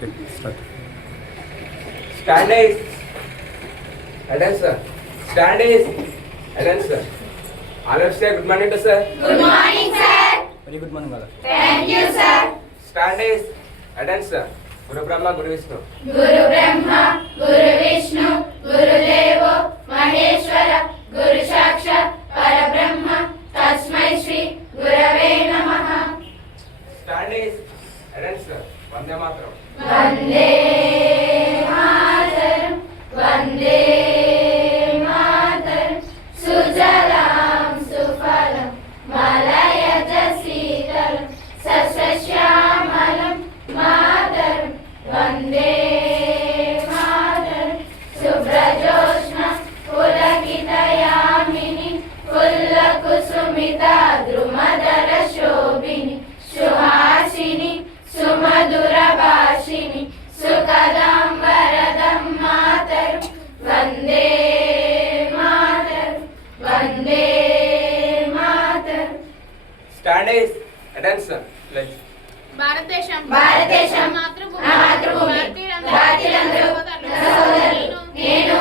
Okay, start. Stand is. Attend, sir. Stand is. Attend, sir. All of say good morning to sir. Good morning, sir. Very good morning, Bala. Thank you, sir. Stand is. Attend, sir. Guru Brahma, Guru Vishnu. Guru Brahma, Guru Vishnu, Guru Devo, Maheshwara, Guru Sakshat, Parabrahma, Tasmai Shri, Gurave Namaha. Stand is. Attend, sir. Vande Mataram. Vande Mataram, Vande Mataram, Sujalam Sufalam, Malayaj Sitalam, Sasashyamalam, Mataram, Vande Mataram, Subrajoshna, Pulakitayamini, Pullakusumita, Drumadara Shobhini, Shuhasini, Sumadurabhashini, Sukadam Varadam Mataram, Vande Mataram, Vande Mataram. Stand is. Attend, sir. Pledge. భారతదేశం నా మాతృభూమి భారతీయులందరూ సహోదరులు నేను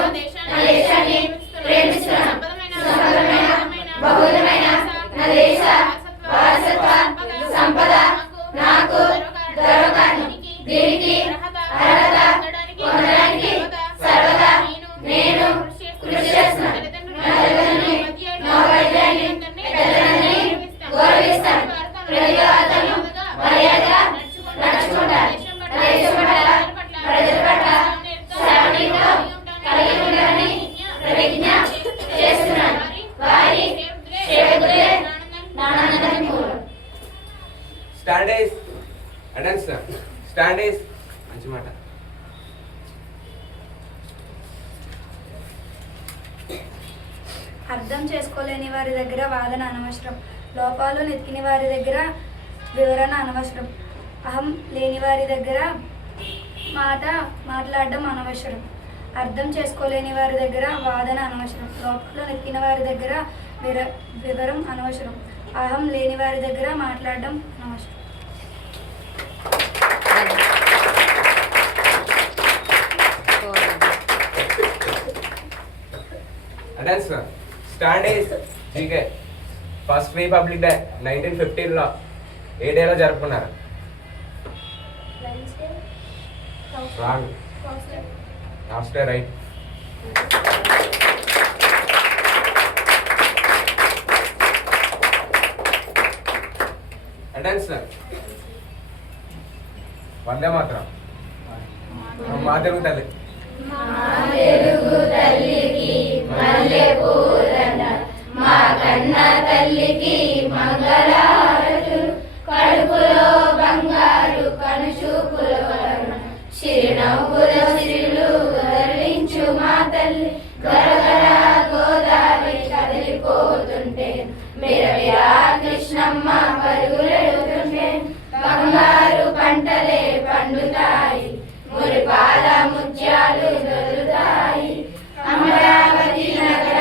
నా దేశాన్ని ప్రేమిస్తున్నాను సంపదమైన బహుళమైన నా దేశ వారసత్వ సంపద నాకు గర్వకారణం దీనికి అర్హత పొందడానికి సర్వదా నేను కృషి చేస్తున్నాను నా తల్లిదండ్రులని నా వైద్యాన్ని పెద్దలని గౌరవిస్తాను ప్రతి వార్తను మర్యాదగా నడుచుకుంటాను దేశం పట్ల ప్రజల పట్ల సౌనీయం కలిగి ఉండాలని ప్రతిజ్ఞ చేస్తున్నాను వారి శ్రేయోభివృద్ధే నా ఆనందానికి మూలం. Stand is. Attend, sir. Stand is. మంచి మాట. అర్థం చేసుకోలేని వారి దగ్గర వాదన అనవసరం. లోపాలు నెతికిన వారి దగ్గర వివరణ అనవసరం. అహం లేని వారి దగ్గర మాట్లాడడం అనవసరం. అర్థం చేసుకోలేని వారి దగ్గర వాదన అనవసరం. లోపాలు నెతికిన వారి దగ్గర వివరం అనవసరం. అహం లేని వారి దగ్గర మాట్లాడడం అనవసరం. Attend, sir. Stand is. GK. First Republic Day 1915లో ఏ డేలో జరుపుకున్నారు? Wrong. Last day right. Attend, sir. Vande Mataram. మా తెలుగు తల్లి. మా తెలుగు తల్లికి మల్లె పూలన, మా కన్న తల్లికి మంగళహారతులు, కడుపులో బంగారు కనుచూపుల వలన చిరునవ్వుల సిరులు వదిలించు మా తల్లి. గరగర గోదావరి కదిలిపోతుంటే, మిరమిరా కృష్ణమ్మ పరుగులెడుతుంటే, బంగారు పంటలే పండుతాయి, మురిపాల ముత్యాలు దొరుకుతాయి. అమరావతి నగర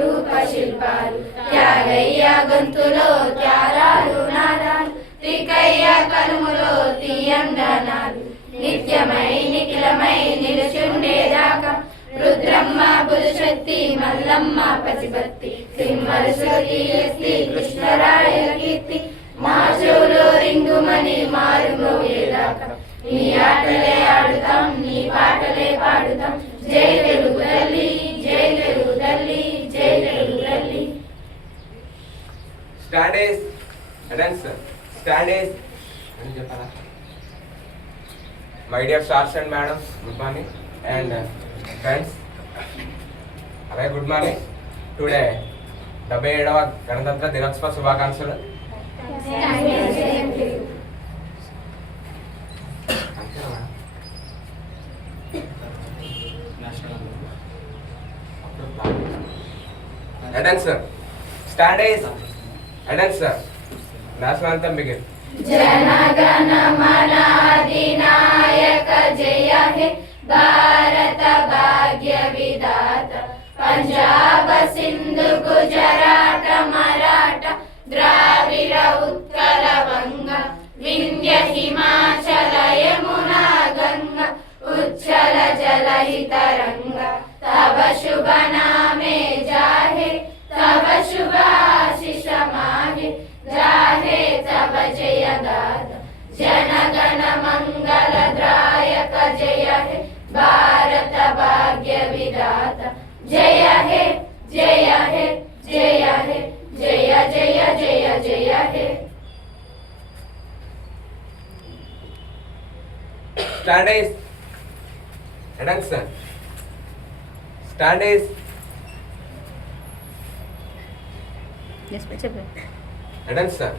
రూప శిల్పాలు, త్యాగయ్య గొంతులో త్యారాలు నాదాలు, త్రికయ్య కలుములో తీయందనాలు, నిత్యమై నిఖిలమై నిలుచుండేదాకా రుద్రమ్మ బుధశక్తి మల్లమ్మ పసిబత్తి, సింహరుసతి ఎస్తి కృష్ణరాయల కీర్తి, మాజులో రింగుమని మారుమోయేదాకా నీ ఆటలే ఆడుతాం, నీ పాటలే పాడుతాం. జై తెలుగు తల్లి, జై తెలుగు తల్లి, జై తెలుగు తల్లి. Stand is. Attend, sir. Stand is అని చెప్పారా? My dear stars and madam, good morning. And friends, అలాగే గుడ్ మార్నింగ్. టుడే 77వ గణతంత్ర దినోత్సవ శుభాకాంక్షలు. Attend, sir. Stand is. Attend, sir. National anthem begin. జనగణ మన అధినాయక జయ హే భారత భాగ్య విధాత, పంజాబ సింధు గుజరాట మరాఠ ద్రావిడ ఉత్కల వంగ వింధ్య హిమాచల యమునా గంగ तिरंगा तब शुभ नामे जाहे तब शुभ आशीष माहे जाहे तब जय गाथा जन गण मंगलदायक जय हे भारत भाग्य विधाता जय हे जय हे जय हे जय जय जय जय हे Stand is Adamson. Stand is చెప్పండి Adamson.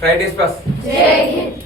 Friday is first. जय हिंद।